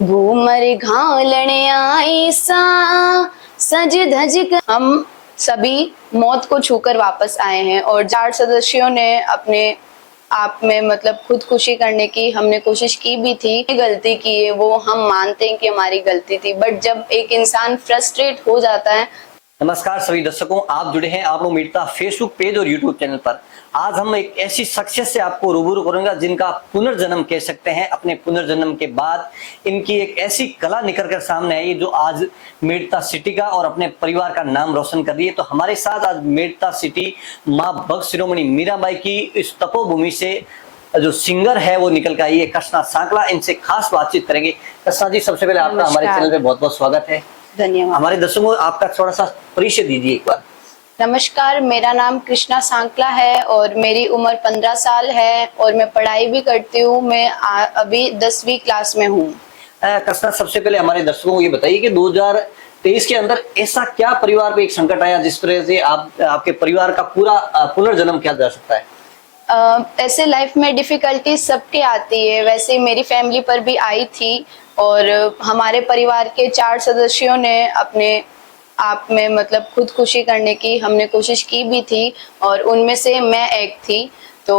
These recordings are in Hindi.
घूमर घालने आई सा सज धज हम सभी मौत को छूकर वापस आए हैं और 4 सदस्यों ने अपने आप में मतलब खुदकुशी करने की हमने कोशिश की भी थी। गलती की है वो हम मानते हैं कि हमारी गलती थी, बट जब एक इंसान फ्रस्ट्रेट हो जाता है। नमस्कार सभी दर्शकों, आप जुड़े हैं आप लोग मीरता फेसबुक पेज और यूट्यूब चैनल पर। आज हम एक ऐसी शख्सियत से आपको रूबरू करूंगा जिनका पुनर्जन्म कह सकते हैं। अपने पुनर्जन्म के बाद इनकी एक ऐसी कला निकल कर सामने आई जो आज मेड़ता सिटी का और अपने परिवार का नाम रोशन कर रही है। तो हमारे साथ आज मेड़ता सिटी माँ भक्त शिरोमणि मीराबाई की इस तपोभूमि से जो सिंगर है वो निकल कर आई है, कृष्णा सांकला। इनसे खास बातचीत करेंगे। कृष्णा जी, सबसे पहले आपका हमारे चैनल पे बहुत बहुत स्वागत है। धन्यवाद। हमारे दर्शकों को आपका थोड़ा सा परिचय दीजिए एक बार। नमस्कार, मेरा नाम कृष्णा सांकला है और मेरी उम्र 15 साल है और मैं पढ़ाई भी करती हूँ। मैं अभी 10वीं क्लास में हूँ। कृष्णा, सबसे पहले हमारे दर्शकों को ये बताइए कि 2023 के अंदर ऐसा क्या परिवार पे एक संकट आया जिस तरह से आपके परिवार का पूरा पुनर्जन्म किया जा सकता है? ऐसे लाइफ में डिफिकल्टी सबके आती है, वैसे मेरी फैमिली पर भी आई थी और हमारे परिवार के 4 सदस्यों ने अपने आप में मतलब खुदकुशी करने की हमने कोशिश की भी थी और उनमें से मैं एक थी। तो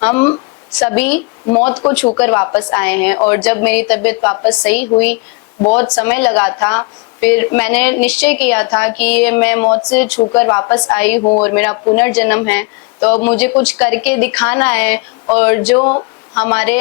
हम सभी मौत को छूकर वापस आए हैं और जब मेरी तबीयत वापस सही हुई, बहुत समय लगा था, फिर मैंने निश्चय किया था कि ये मैं मौत से छूकर वापस आई हूँ और मेरा पुनर्जन्म है, तो अब मुझे कुछ करके दिखाना है और जो हमारे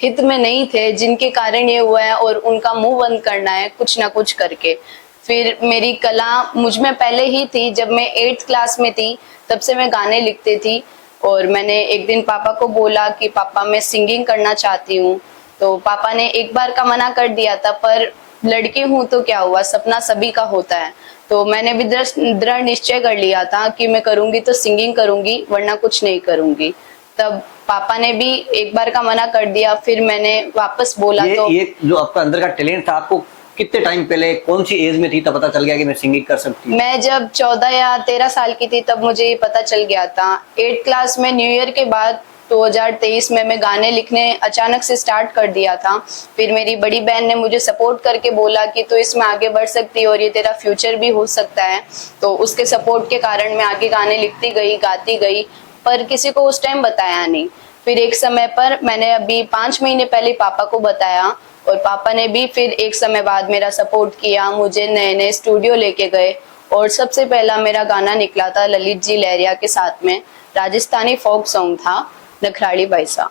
हित में नहीं थे, जिनके कारण ये हुआ है, और उनका मुंह बंद करना है कुछ ना कुछ करके। फिर मेरी कला मुझ में पहले ही थी। जब मैं 8th क्लास में थी तब से मैं गाने लिखती थी और मैंने एक दिन पापा को बोला कि पापा मैं सिंगिंग करना चाहती हूँ। तो पापा ने एक बार का मना कर दिया था, पर लड़की हूँ तो क्या हुआ, सपना सभी का होता है। तो मैंने भी दृढ़ निश्चय कर लिया था कि मैं करूंगी तो सिंगिंग करूंगी, वरना कुछ नहीं करूंगी। तब पापा ने भी एक बार का मना कर दिया, फिर मैंने वापस बोला। ये जो आपका अंदर का टैलेंट था, आपको कितने टाइम पहले कौन सी एज में थी तब पता चल गया कि मैं सिंगिंग कर सकती हूँ? मैं जब 14 या 13 साल की थी तब मुझे ये पता चल गया था। 8th क्लास में न्यू ईयर के बाद 2023 में मैं गाने लिखने अचानक से स्टार्ट कर दिया था। फिर मेरी बड़ी बहन ने मुझे सपोर्ट करके बोला कि तो इसमें आगे बढ़ सकती है और ये तेरा फ्यूचर भी हो सकता है। तो उसके सपोर्ट के कारण मैं आगे गाने लिखती गई, गाती गई, पर किसी को उस टाइम बताया नहीं। फिर एक समय पर मैंने अभी 5 महीने पहले पापा को बताया और पापा ने भी फिर एक समय बाद मेरा सपोर्ट किया, मुझे नए नए स्टूडियो लेके गए और सबसे पहला मेरा गाना निकला था ललित जी लहरिया के साथ में। राजस्थानी फोक सॉन्ग था, नखराली बैसा।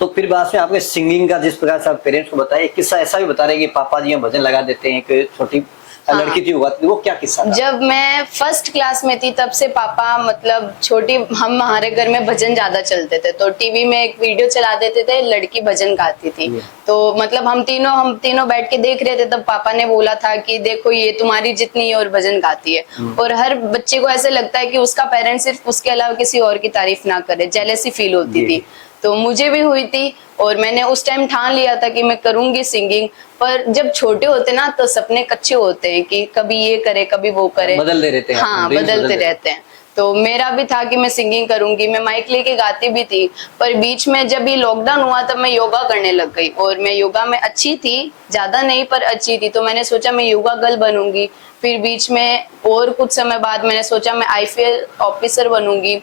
तो फिर बाद में आपने सिंगिंग का जिस प्रकार से आप पेरेंट्स को बताया, किस्सा ऐसा भी बता रहे कि पापा जी भजन लगा देते हैं, कि छोटी लड़की थी हुआ, वो क्या किस्सा था? जब मैं 1st क्लास में थी तब से पापा मतलब छोटी हमारे घर में भजन ज्यादा चलते थे, तो टीवी में एक वीडियो चला देते थे, लड़की भजन गाती थी। तो मतलब हम तीनों बैठ के देख रहे थे, तब पापा ने बोला था कि देखो ये तुम्हारी जितनी है और भजन गाती है। और हर बच्चे को ऐसे लगता है कि उसका पेरेंट्स सिर्फ उसके अलावा किसी और की तारीफ ना करे, जेलसी फील होती थी। तो मुझे भी हुई थी और मैंने उस टाइम ठान लिया था कि मैं करूंगी सिंगिंग। पर जब छोटे होते ना तो सपने कच्चे होते हैं कि कभी ये करे कभी वो करे, बदलते रहते हैं। हाँ, बदलते रहते हैं। तो मेरा भी था कि मैं सिंगिंग करूंगी, मैं माइक लेके गाती भी थी। पर बीच में जब ये लॉकडाउन हुआ तब मैं योगा करने लग गई और मैं योगा में अच्छी थी, ज्यादा नहीं पर अच्छी थी। तो मैंने सोचा मैं योगा गर्ल बनूंगी। फिर बीच में और कुछ समय बाद मैंने सोचा मैं आईपीएस ऑफिसर बनूंगी।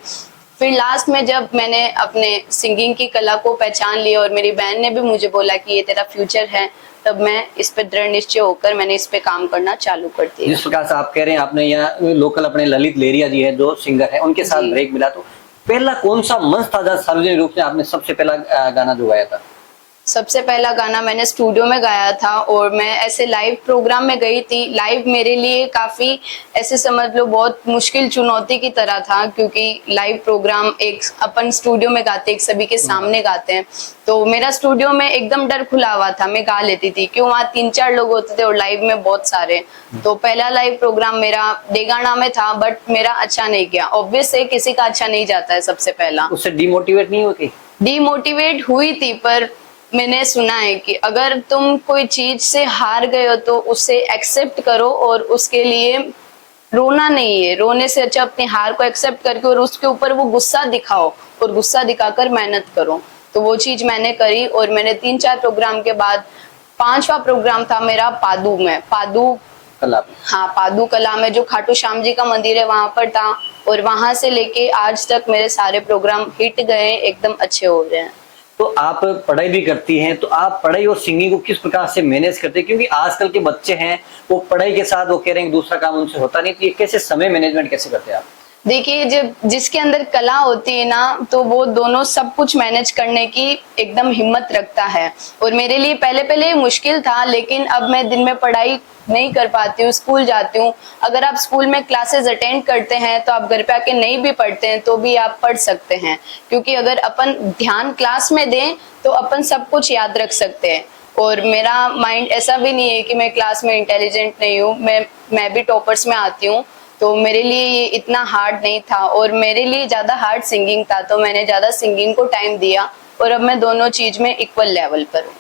फिर लास्ट में जब मैंने अपने सिंगिंग की कला को पहचान लिया और मेरी बहन ने भी मुझे बोला कि ये तेरा फ्यूचर है, तब मैं इस पे दृढ़ निश्चय होकर मैंने इस पे काम करना चालू कर दिया। जिस प्रकार से आप कह रहे हैं, आपने यहाँ लोकल अपने ललित लहरिया जी है जो सिंगर है, उनके साथ ब्रेक मिला, तो पहला कौन सा मंच था जब सार्वजनिक रूप से आपने सबसे पहला गाना जो गाया था? सबसे पहला गाना मैंने स्टूडियो में गाया था और मैं ऐसे लाइव प्रोग्राम में गई थी। लाइव मेरे लिए काफी ऐसे समझ लो बहुत मुश्किल चुनौती की तरह था, क्योंकि लाइव प्रोग्राम एक अपन स्टूडियो में गाते, एक सभी के सामने गाते हैं। तो मेरा स्टूडियो में एकदम डर खुला हुआ था, मैं गा लेती थी क्यों, वहाँ 3-4 लोग होते थे और लाइव में बहुत सारे। तो पहला लाइव प्रोग्राम मेरा डेगाना में था, बट मेरा अच्छा नहीं गया। ऑब्वियस है किसी का अच्छा नहीं जाता है सबसे पहला। उससे डिमोटिवेट नहीं हुई? डिमोटिवेट हुई थी, पर मैंने सुना है कि अगर तुम कोई चीज से हार गए हो तो उसे एक्सेप्ट करो और उसके लिए रोना नहीं है। रोने से अच्छा अपनी हार को एक्सेप्ट करके और उसके ऊपर वो गुस्सा दिखाओ और गुस्सा दिखाकर मेहनत करो। तो वो चीज मैंने करी और मैंने 3-4 प्रोग्राम के बाद 5वां प्रोग्राम था मेरा पादू में, पादू कला। हाँ, पादू कला में जो खाटू श्याम जी का मंदिर है वहां पर था। और वहां से लेके आज तक मेरे सारे प्रोग्राम हिट गए, एकदम अच्छे हो रहे हैं। तो आप पढ़ाई भी करती हैं, तो आप पढ़ाई और सिंगिंग को किस प्रकार से मैनेज करते हैं? क्योंकि आजकल के बच्चे हैं वो पढ़ाई के साथ वो कह रहे हैं कि दूसरा काम उनसे होता नहीं, तो ये कैसे समय मैनेजमेंट कैसे करते हैं आप? देखिए, जब जिसके अंदर कला होती है ना, तो वो दोनों सब कुछ मैनेज करने की एकदम हिम्मत रखता है। और मेरे लिए पहले पहले मुश्किल था, लेकिन अब मैं दिन में पढ़ाई नहीं कर पाती हूँ, स्कूल जाती हूँ। अगर आप स्कूल में क्लासेस अटेंड करते हैं तो आप घर पे आके नहीं भी पढ़ते हैं तो भी आप पढ़ सकते हैं, क्योंकि अगर अपन ध्यान क्लास में दें तो अपन सब कुछ याद रख सकते हैं। और मेरा माइंड ऐसा भी नहीं है कि मैं क्लास में इंटेलिजेंट नहीं हूँ, मैं भी टॉपर्स में आती हूँ। तो मेरे लिए ये इतना हार्ड नहीं था, और मेरे लिए ज्यादा हार्ड सिंगिंग था, तो मैंने ज्यादा सिंगिंग को टाइम दिया। और अब मैं दोनों चीज में इक्वल लेवल पर हूँ।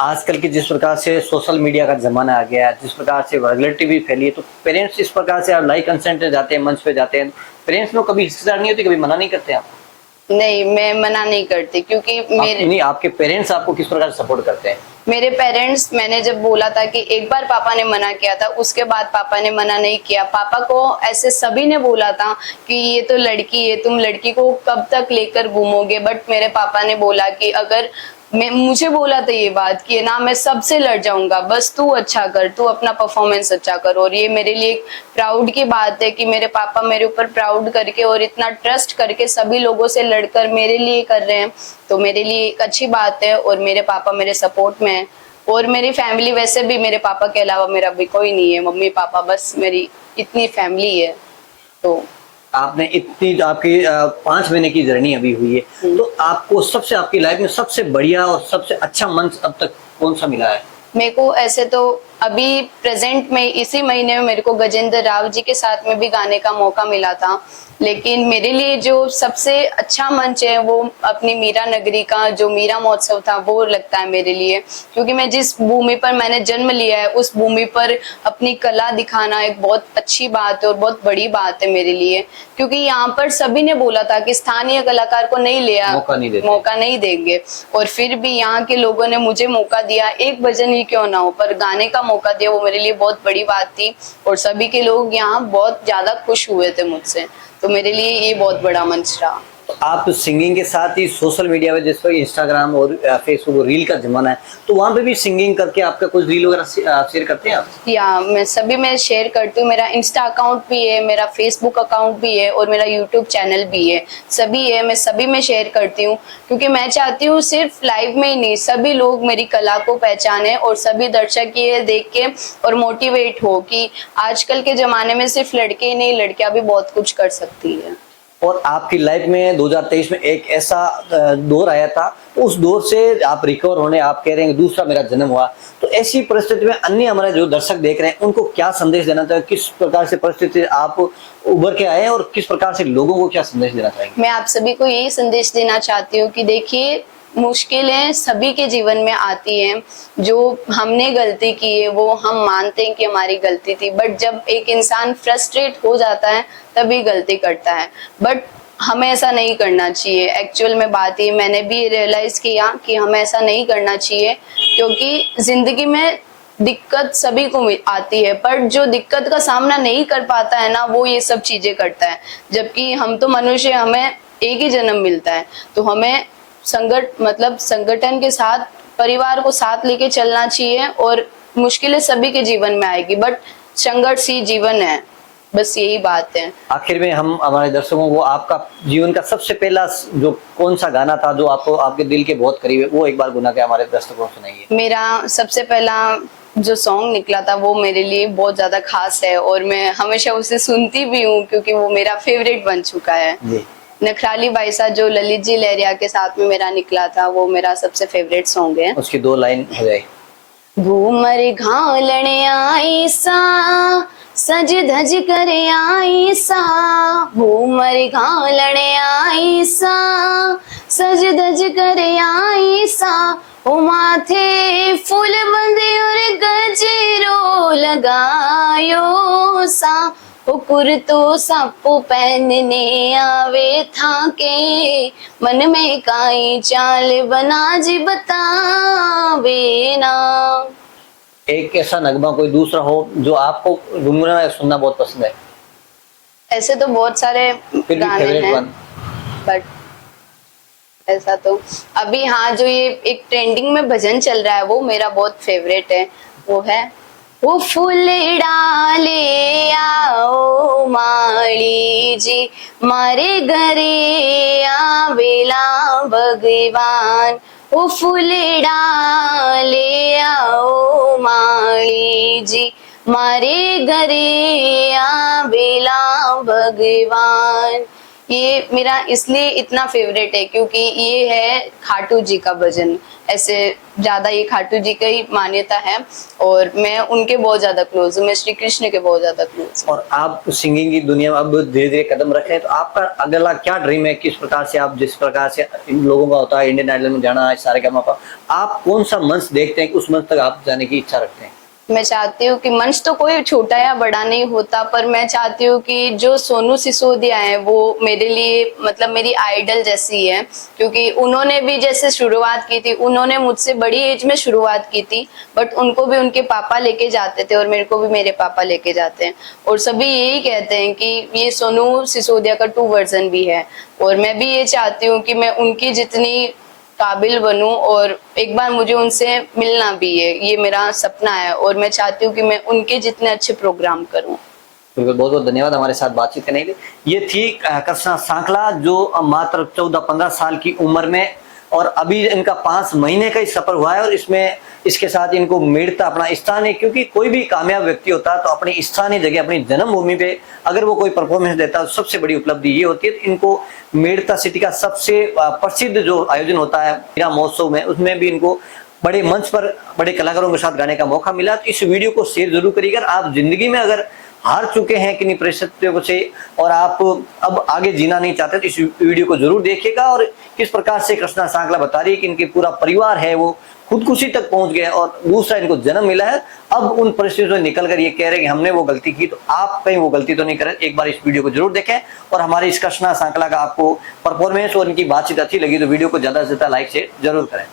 आजकल के जिस प्रकार से सोशल मीडिया का जमाना आ गया है, जिस प्रकार से वल्गैरिटी भी फैली है, तो पेरेंट्स इस प्रकार से लाइव कंसर्ट जाते हैं, मंच पे जाते हैं, पेरेंट्स लोग कभी हिस्सेदार नहीं होते, कभी मना नहीं करते आप? नहीं, मैं मना नहीं करती, क्योंकि नहीं, आपके पेरेंट्स आपको किस प्रकार से सपोर्ट करते हैं? मेरे पेरेंट्स, मैंने जब बोला था कि एक बार पापा ने मना किया था, उसके बाद पापा ने मना नहीं किया। पापा को ऐसे सभी ने बोला था कि ये तो लड़की है, तुम लड़की को कब तक लेकर घूमोगे, बट मेरे पापा ने बोला कि अगर मुझे बोला था ये बात कि ना, मैं सबसे लड़ जाऊंगा, बस तू अच्छा कर, तू अपना परफॉर्मेंस अच्छा कर। और ये मेरे लिए एक प्राउड की बात है कि मेरे पापा मेरे ऊपर प्राउड करके और इतना ट्रस्ट करके सभी लोगों से लड़कर मेरे लिए कर रहे हैं, तो मेरे लिए एक अच्छी बात है। और मेरे पापा मेरे सपोर्ट में है। और मेरी फैमिली, वैसे भी मेरे पापा के अलावा मेरा भी कोई नहीं है, मम्मी पापा, बस मेरी इतनी फैमिली है। तो आपने इतनी आपकी 5 महीने की जर्नी अभी हुई है, तो आपको सबसे आपकी लाइफ में सबसे बढ़िया और सबसे अच्छा मंच अब तक कौन सा मिला है? मेरे को ऐसे तो अभी प्रेजेंट में इसी महीने में मेरे को गजेंद्र राव जी के साथ में भी गाने का मौका मिला था, लेकिन मेरे लिए जो सबसे अच्छा मंच है वो अपनी मीरा नगरी का जो मीरा महोत्सव था वो लगता है मेरे लिए, क्योंकि मैं जिस भूमि पर मैंने जन्म लिया है उस भूमि पर अपनी कला दिखाना एक बहुत अच्छी बात है और बहुत बड़ी बात है मेरे लिए। क्योंकि यहाँ पर सभी ने बोला था कि स्थानीय कलाकार को नहीं लिया, मौका नहीं देंगे, और फिर भी यहाँ के लोगों ने मुझे मौका दिया, एक भजन ही क्यों ना हो पर गाने का मौका दिया, वो मेरे लिए बहुत बड़ी बात थी। और सभी के लोग यहाँ बहुत ज्यादा खुश हुए थे मुझसे, तो मेरे लिए ये बहुत बड़ा मंच रहा। तो आप सिंगिंग के साथ ही सोशल मीडिया पे, जैसे इंस्टाग्राम और फेसबुक और रील का जमाना है, तो वहां पे भी सिंगिंग करके आपका कुछ रील वगैरह शेयर करते हैं आप? या मैं सभी में शेयर करती हूँ। मेरा इंस्टा अकाउंट भी है, मेरा फेसबुक अकाउंट भी है और मेरा यूट्यूब चैनल भी है, सभी है, मैं सभी में शेयर करती हूँ। क्योंकि मैं चाहती हूँ सिर्फ लाइव में ही नहीं, सभी लोग मेरी कला को पहचाने और सभी दर्शक ये देख के और मोटिवेट हो कि आजकल के जमाने में सिर्फ लड़के ही नहीं, लड़कियां भी बहुत कुछ कर सकती है। और आपकी लाइफ में 2023 में एक ऐसा दौर आया था, उस दौर से आप रिकवर होने, आप कह रहे हैं दूसरा मेरा जन्म हुआ, तो ऐसी परिस्थिति में अन्य हमारे जो दर्शक देख रहे हैं उनको क्या संदेश देना चाहिए? किस प्रकार से परिस्थिति आप उभर के आए और किस प्रकार से लोगों को क्या संदेश देना चाहेंगे? मैं आप सभी को यही संदेश देना चाहती हूँ कि देखिए, मुश्किलें सभी के जीवन में आती हैं। जो हमने गलती की है वो हम मानते हैं कि हमारी गलती थी, बट जब एक इंसान फ्रस्ट्रेट हो जाता है तभी गलती करता है। बट हमें ऐसा नहीं करना चाहिए। एक्चुअल में बात ये, मैंने भी रियलाइज किया कि हमें ऐसा नहीं करना चाहिए, क्योंकि जिंदगी में दिक्कत सभी को आती है, पर जो दिक्कत का सामना नहीं कर पाता है ना, वो ये सब चीजें करता है। जबकि हम तो मनुष्य, हमें एक ही जन्म मिलता है, तो हमें संगठन के साथ, परिवार को साथ लेके चलना चाहिए। और मुश्किलें सभी के जीवन में आएगी, बट संघर्ष ही जीवन है, बस यही बात है। आखिर में हम हमारे दर्शकों को आपका जीवन का सबसे पहला जो कौन सा गाना था जो आपको आपके दिल के बहुत करीब है, वो एक बार गुना के हमारे दर्शकों को सुनाइए। मेरा सबसे पहला जो सॉन्ग निकला था वो मेरे लिए बहुत ज्यादा खास है और मैं हमेशा उसे सुनती भी हूँ, क्योंकि वो मेरा फेवरेट बन चुका है। नखराली बाईसा जो ललित जी लहरिया के साथ में मेरा निकला था, वो मेरा सबसे फेवरेट सॉन्ग है। उसकी 2 लाइन हो जाए। घूमर घालने आई सा, सज धज कर आई सा, घूमर घालने आई सा, सज धज कर आई सा, ओ माथे फूल बंदे और गजरो लगायो सा, ओ कुर्तो सापो पहनने आवे था के, मन में काई चाल बना जी बतावे ना। एक ऐसा नगमा कोई दूसरा हो जो आपको गुनगुनाना सुनना बहुत पसंद है? ऐसे तो बहुत सारे फिर भी गाने फेवरेट हैं, वन। बट ऐसा तो अभी, हाँ, जो ये एक ट्रेंडिंग में भजन चल रहा है वो मेरा बहुत फेवरेट है। वो है, वो फूल डाले आओ माली जी, मारे घरे आवेला भगवान। वो फूल डाले आओ माली जी, मारे घरे आवेला भगवान। ये मेरा इसलिए इतना फेवरेट है क्योंकि ये है खाटू जी का भजन। ऐसे ज्यादा ये खाटू जी का ही मान्यता है और मैं उनके बहुत ज्यादा क्लोज हूँ, मैं श्री कृष्ण के बहुत ज्यादा क्लोज हूँ। और आप सिंगिंग की दुनिया में अब धीरे धीरे कदम रखे हैं, तो आपका अगला क्या ड्रीम है? किस प्रकार से आप, जिस प्रकार से इन लोगों का होता है इंडियन आइडल में जाना, सारेगामा का, आप कौन सा मंच देखते हैं कि उस मंच तक आप जाने की इच्छा रखते हैं? मैं चाहती हूँ कि मंच तो कोई छोटा या बड़ा नहीं होता, पर मैं चाहती हूँ कि जो सोनू सिसोदिया है वो मेरे लिए मतलब मेरी आइडल जैसी है, क्योंकि उन्होंने भी जैसे शुरुआत की थी, उन्होंने मुझसे बड़ी एज में शुरुआत की थी, बट उनको भी उनके पापा लेके जाते थे और मेरे को भी मेरे पापा लेके जाते हैं। और सभी यही कहते हैं कि ये सोनू सिसोदिया का 2 वर्जन भी है, और मैं भी ये चाहती हूँ कि मैं उनकी जितनी काबिल बनूं, और एक बार मुझे उनसे मिलना भी है, ये मेरा सपना है, और मैं चाहती हूँ कि मैं उनके जितने अच्छे प्रोग्राम करूं। बिल्कुल, बहुत बहुत धन्यवाद हमारे साथ बातचीत करने के लिए। ये थी कृष्णा सांकला, जो मात्र 14-15 साल की उम्र में, और अभी इनका 5 महीने का ही सफर हुआ है, और इसमें इसके साथ इनको मेड़ता अपना स्थान है, क्योंकि कोई भी कामयाब व्यक्ति होता है तो अपनी स्थानीय जगह, अपनी जन्मभूमि पे अगर वो कोई परफॉर्मेंस देता है तो सबसे बड़ी उपलब्धि ये होती है। इनको मेड़ता सिटी का सबसे प्रसिद्ध जो आयोजन होता है मीरा महोत्सव में, उसमें भी इनको बड़े मंच पर बड़े कलाकारों के साथ गाने का मौका मिला। तो इस वीडियो को शेयर जरूर करिएगा। आप जिंदगी में अगर हार चुके हैं किन्हीं परिस्थितियों से और आप अब आगे जीना नहीं चाहते तो इस वीडियो को जरूर देखिएगा। और किस प्रकार से कृष्णा सांकला बता रही है कि इनके पूरा परिवार है वो खुदकुशी तक पहुंच गया और दूसरा इनको जन्म मिला है। अब उन परिस्थितियों से निकल कर ये कह रहे हैं कि हमने वो गलती की, तो आप कहीं वो गलती तो नहीं करें। एक बार इस वीडियो को जरूर देखें, और हमारी इस कृष्णा सांकला का आपको परफॉर्मेंस और इनकी बातचीत अच्छी लगी तो वीडियो को ज्यादा से ज्यादा लाइक शेयर जरूर करें।